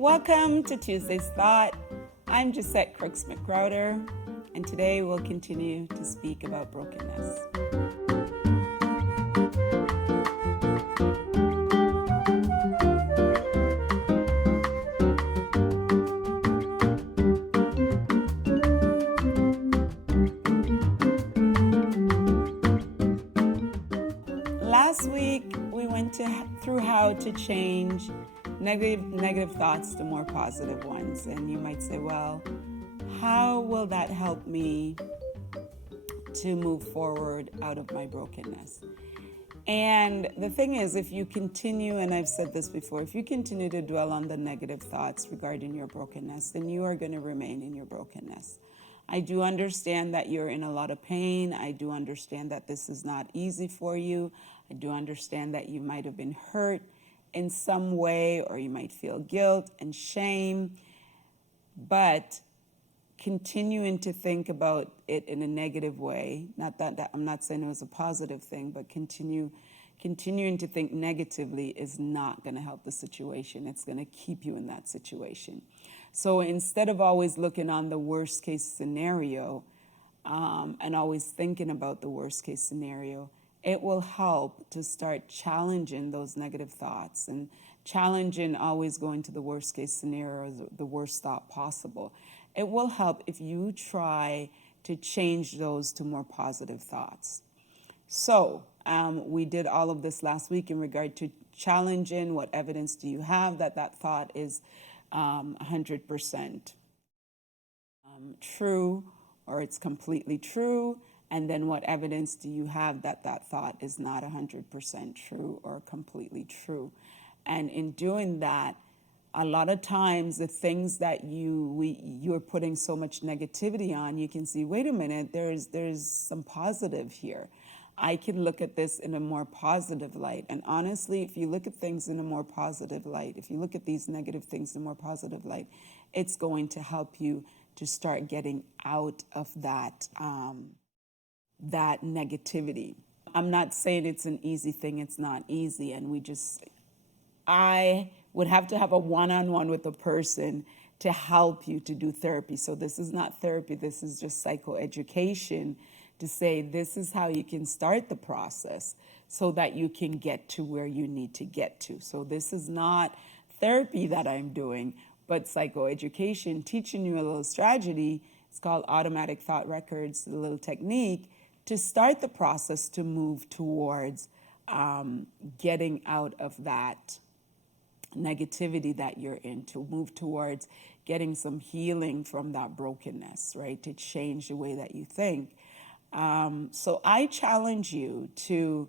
Welcome to Tuesday's Thought. I'm Jassett Crooks McGrowder, and today we'll continue to speak about brokenness. Last week, we went through how to change negative thoughts to more positive ones. And you might say, well, how will that help me to move forward out of my brokenness? And the thing is, if you continue, and I've said this before, if you continue to dwell on the negative thoughts regarding your brokenness, then you are going to remain in your brokenness. I do understand that you're in a lot of pain. I do understand that this is not easy for you. I do understand that you might have been hurt in some way, or you might feel guilt and shame, but continuing to think about it in a negative way, not that I'm not saying it was a positive thing, but continuing to think negatively is not going to help the situation. It's going to keep you in that situation. So instead of always looking on the worst case scenario and always thinking about the worst case scenario, it will help to start challenging those negative thoughts and challenging always going to the worst case scenario, the worst thought possible. It will help if you try to change those to more positive thoughts. So we did all of this last week in regard to challenging. What evidence do you have that that thought is 100% true, or it's completely true? And then what evidence do you have that that thought is not 100% true or completely true? And in doing that, a lot of times the things that you're putting so much negativity on, you can see, wait a minute, there's some positive here. I can look at this in a more positive light. And honestly, if you look at things in a more positive light, if you look at these negative things in a more positive light, it's going to help you to start getting out of that negativity. I'm not saying it's an easy thing. It's not easy. And I would have to have a one-on-one with a person to help you to do therapy. So this is not therapy. This is just psychoeducation to say this is how you can start the process so that you can get to where you need to get to. So this is not therapy that I'm doing, but psychoeducation, teaching you a little strategy. It's called automatic thought records, a little technique to start the process to move towards getting out of that negativity that you're in, to move towards getting some healing from that brokenness, right? To change the way that you think. So I challenge you to,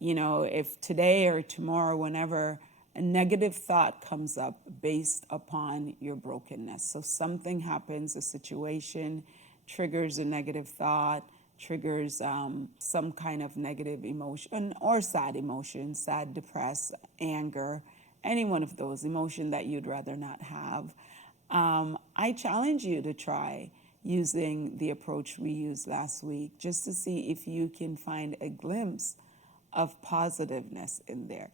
if today or tomorrow, whenever a negative thought comes up based upon your brokenness. So something happens, a situation triggers a negative thought, triggers some kind of negative emotion or sad emotion, sad, depressed, anger, any one of those emotions that you'd rather not have. I challenge you to try using the approach we used last week, just to see if you can find a glimpse of positiveness in there.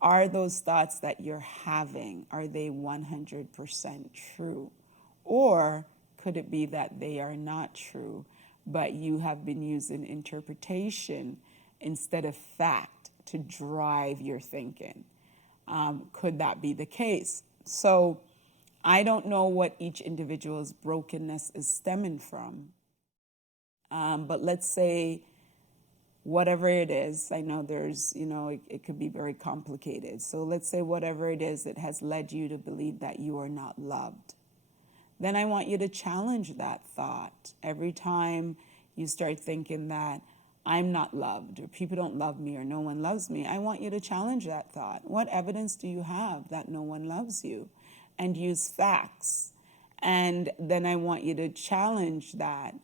Are those thoughts that you're having, are they 100% true? Or could it be that they are not true, but you have been using interpretation instead of fact to drive your thinking? Could that be the case? So I don't know what each individual's brokenness is stemming from, but let's say whatever it is, I know there's, it could be very complicated. So let's say whatever it is, it has led you to believe that you are not loved. Then I want you to challenge that thought. Every time you start thinking that I'm not loved, or people don't love me, or no one loves me, I want you to challenge that thought. What evidence do you have that no one loves you? And use facts. And then I want you to challenge that.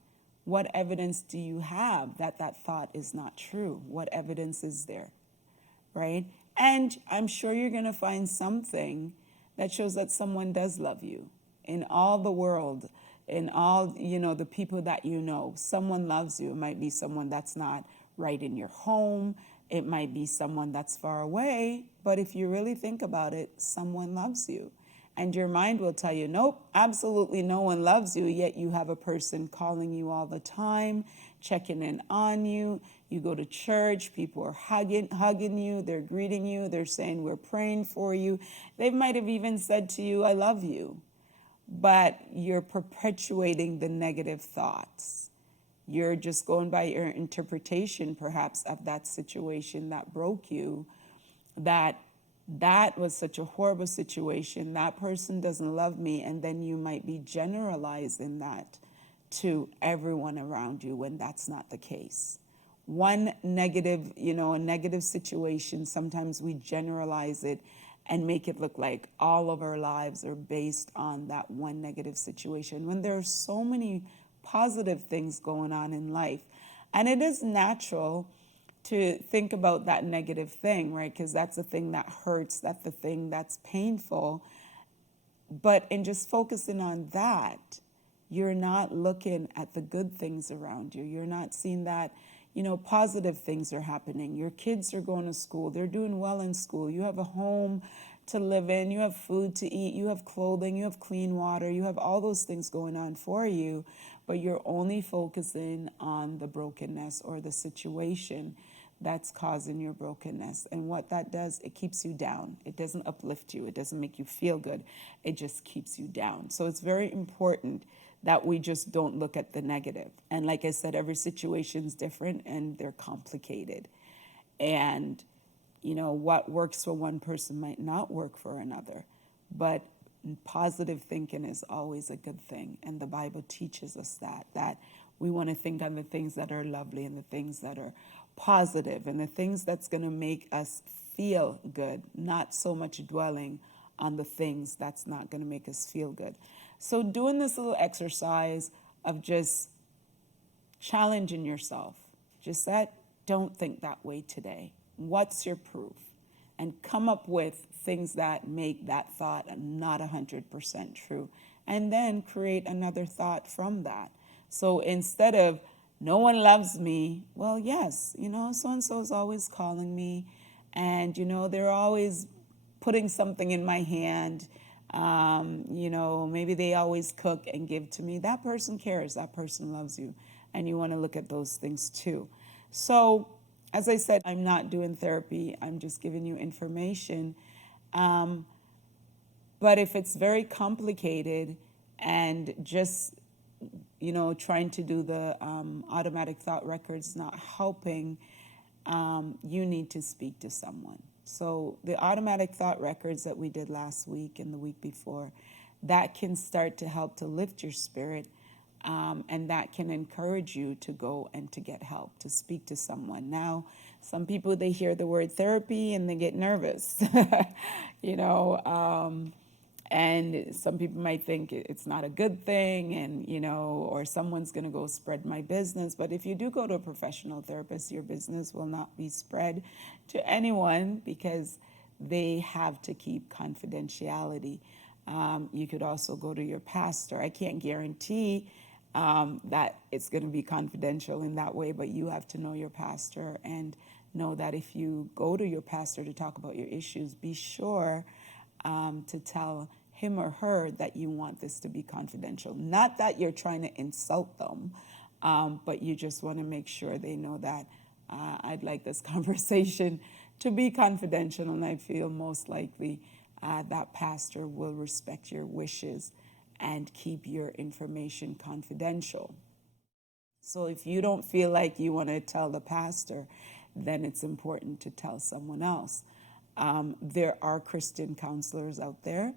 What evidence do you have that that thought is not true? What evidence is there, right? And I'm sure you're going to find something that shows that someone does love you. In all the world, in all, the people that you know, someone loves you. It might be someone that's not right in your home. It might be someone that's far away. But if you really think about it, someone loves you. And your mind will tell you, nope, absolutely no one loves you, yet you have a person calling you all the time, checking in on you. You go to church, people are hugging you, they're greeting you, they're saying, we're praying for you. They might have even said to you, I love you. But you're perpetuating the negative thoughts. You're just going by your interpretation, perhaps, of that situation that broke you, that was such a horrible situation, that person doesn't love me, and then you might be generalizing that to everyone around you when that's not the case. One negative, a negative situation, sometimes we generalize it and make it look like all of our lives are based on that one negative situation, when there are so many positive things going on in life. And it is natural to think about that negative thing, right? Because that's the thing that hurts, that's the thing that's painful. But in just focusing on that, you're not looking at the good things around you. You're not seeing that, positive things are happening. Your kids are going to school. They're doing well in school. You have a home to live in. You have food to eat. You have clothing. You have clean water. You have all those things going on for you, but you're only focusing on the brokenness or the situation that's causing your brokenness. And what that does, it keeps you down. It doesn't uplift you. It doesn't make you feel good. It just keeps you down. So it's very important that we just don't look at the negative. And like I said, every situation's different and they're complicated. And, what works for one person might not work for another. But positive thinking is always a good thing. And the Bible teaches us that we want to think on the things that are lovely and the things that are positive and the things that's going to make us feel good, not so much dwelling on the things that's not going to make us feel good. So doing this little exercise of just challenging yourself, just that, don't think that way today. What's your proof? And come up with things that make that thought not 100% true. And then create another thought from that. So instead of, no one loves me, well, yes, so-and-so is always calling me. And, they're always putting something in my hand. Maybe they always cook and give to me. That person cares. That person loves you. And you want to look at those things too. So, as I said, I'm not doing therapy. I'm just giving you information. But if it's very complicated and just, trying to do the automatic thought records not helping, you need to speak to someone. So the automatic thought records that we did last week and the week before, that can start to help to lift your spirit. And that can encourage you to go and to get help, to speak to someone. Now, some people, they hear the word therapy and they get nervous, and some people might think it's not a good thing and, or someone's going to go spread my business. But if you do go to a professional therapist, your business will not be spread to anyone because they have to keep confidentiality. You could also go to your pastor. I can't guarantee that it's going to be confidential in that way, but you have to know your pastor and know that if you go to your pastor to talk about your issues, be sure to tell him or her that you want this to be confidential. Not that you're trying to insult them, but you just want to make sure they know that I'd like this conversation to be confidential, and I feel most likely that pastor will respect your wishes and keep your information confidential. So if you don't feel like you want to tell the pastor, then it's important to tell someone else. There are Christian counselors out there,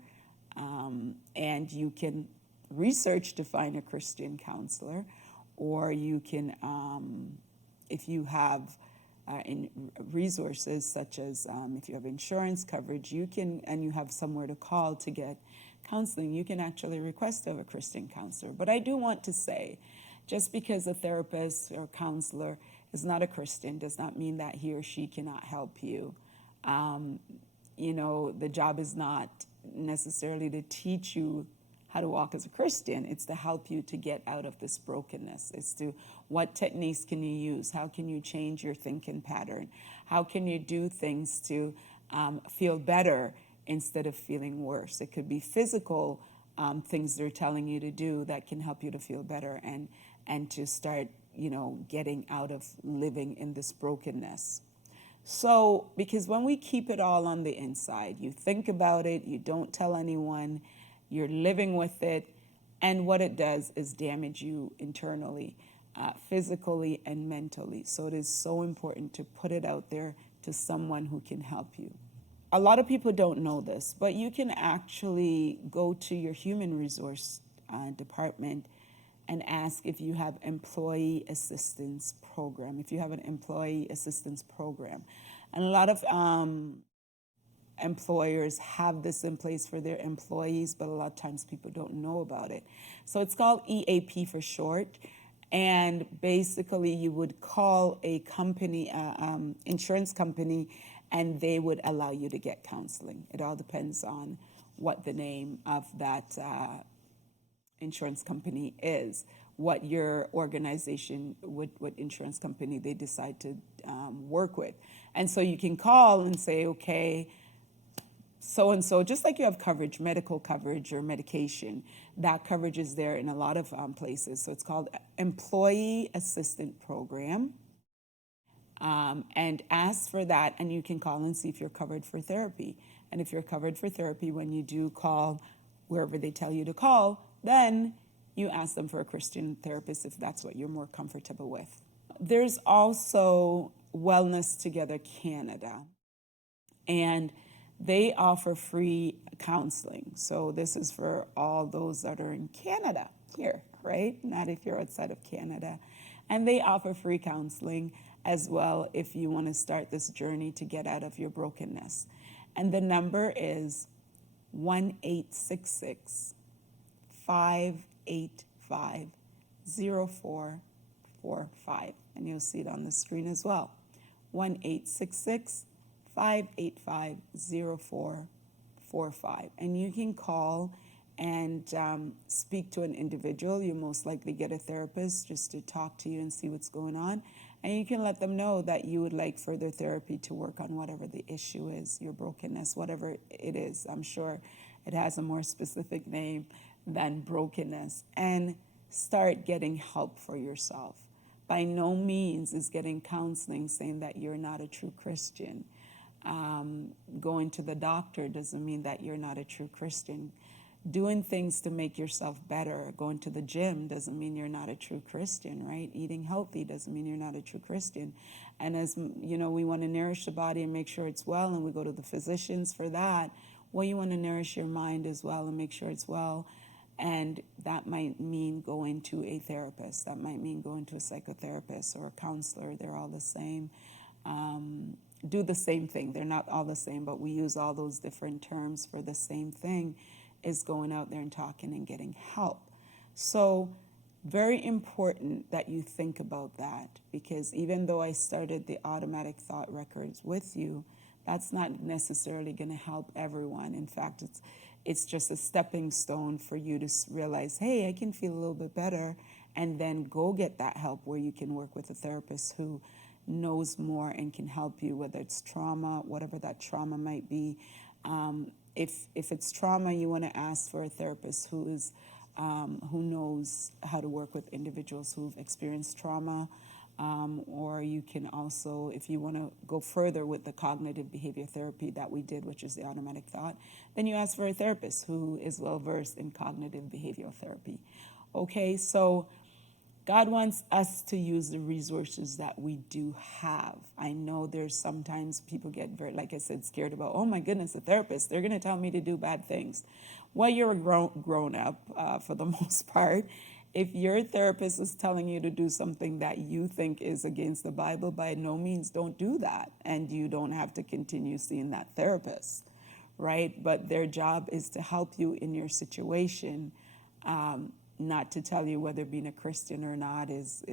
and you can research to find a Christian counselor, or you can, if you have in resources such as if you have insurance coverage, you can, and you have somewhere to call to get counseling, you can actually request of a Christian counselor. But I do want to say, just because a therapist or counselor is not a Christian does not mean that he or she cannot help you. The job is not necessarily to teach you how to walk as a Christian. It's to help you to get out of this brokenness. It's to, what techniques can you use? How can you change your thinking pattern? How can you do things to feel better instead of feeling worse. It could be physical things they're telling you to do that can help you to feel better and to start, getting out of living in this brokenness. So, because when we keep it all on the inside, you think about it, you don't tell anyone, you're living with it, and what it does is damage you internally, physically and mentally. So it is so important to put it out there to someone who can help you. A lot of people don't know this, but you can actually go to your human resource department and ask if you have employee assistance program, if you have an employee assistance program. And a lot of employers have this in place for their employees, but a lot of times people don't know about it. So it's called EAP for short. And basically you would call a company, insurance company, and they would allow you to get counseling. It all depends on what the name of that insurance company is, what your organization, what insurance company they decide to work with. And so you can call and say, okay, so-and-so, just like you have coverage, medical coverage or medication, that coverage is there in a lot of places. So it's called Employee Assistant Program. And ask for that, and you can call and see if you're covered for therapy. And if you're covered for therapy, when you do call wherever they tell you to call, then you ask them for a Christian therapist if that's what you're more comfortable with. There's also Wellness Together Canada, and they offer free counseling. So this is for all those that are in Canada here, right? Not if you're outside of Canada. And they offer free counseling as well if you want to start this journey to get out of your brokenness. And the number is 1-866-585-0445. And you'll see it on the screen as well. 1-866-585-0445. And you can call and speak to an individual. You most likely get a therapist just to talk to you and see what's going on. And you can let them know that you would like further therapy to work on whatever the issue is, your brokenness, whatever it is. I'm sure it has a more specific name than brokenness. And start getting help for yourself. By no means is getting counseling saying that you're not a true Christian. Going to the doctor doesn't mean that you're not a true Christian. Doing things to make yourself better, going to the gym doesn't mean you're not a true Christian, right? Eating healthy doesn't mean you're not a true Christian. And as we want to nourish the body and make sure it's well, and we go to the physicians for that, well, you want to nourish your mind as well and make sure it's well. And that might mean going to a therapist. That might mean going to a psychotherapist or a counselor. They're all the same. Do the same thing. They're not all the same, but we use all those different terms for the same thing, is going out there and talking and getting help. So very important that you think about that, because even though I started the automatic thought records with you, that's not necessarily going to help everyone. In fact, it's just a stepping stone for you to realize, hey, I can feel a little bit better, and then go get that help where you can work with a therapist who knows more and can help you, whether it's trauma, whatever that trauma might be. If it's trauma, you want to ask for a therapist who knows how to work with individuals who've experienced trauma. Or you can also, if you want to go further with the cognitive behavior therapy that we did, which is the automatic thought, then you ask for a therapist who is well versed in cognitive behavioral therapy. Okay, so God wants us to use the resources that we do have. I know there's sometimes people get very, like I said, scared about, oh my goodness, a therapist, they're going to tell me to do bad things. Well, you're a grown up for the most part. If your therapist is telling you to do something that you think is against the Bible, by no means don't do that. And you don't have to continue seeing that therapist, right? But their job is to help you in your situation, not to tell you whether being a Christian or not is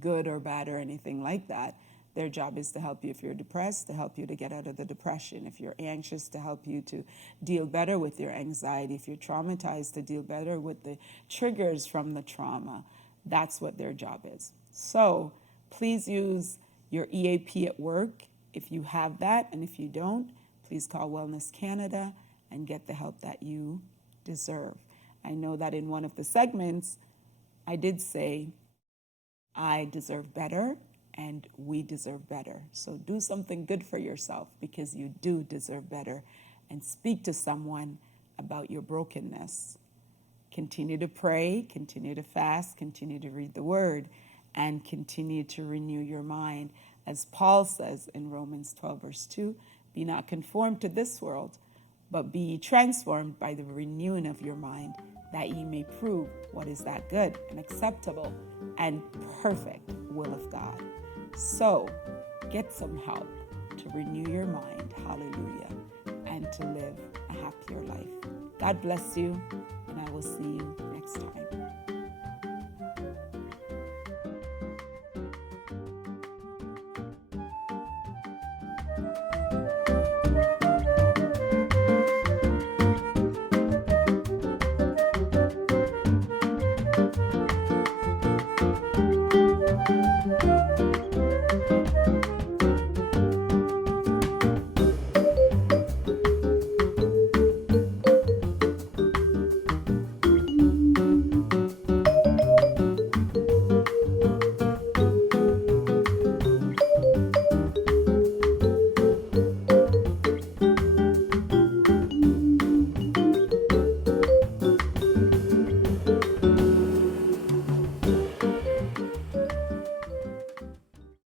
good or bad or anything like that. Their job is to help you if you're depressed, to help you to get out of the depression. If you're anxious, to help you to deal better with your anxiety. If you're traumatized, to deal better with the triggers from the trauma. That's what their job is. So please use your EAP at work if you have that, and if you don't, please call Wellness Canada and get the help that you deserve. I know that in one of the segments, I did say, I deserve better and we deserve better. So do something good for yourself because you do deserve better, and speak to someone about your brokenness. Continue to pray, continue to fast, continue to read the word, and continue to renew your mind. As Paul says in Romans 12, verse 2, be not conformed to this world, but be ye transformed by the renewing of your mind, that ye may prove what is that good and acceptable and perfect will of God. So get some help to renew your mind, hallelujah, and to live a happier life. God bless you, and I will see you next time.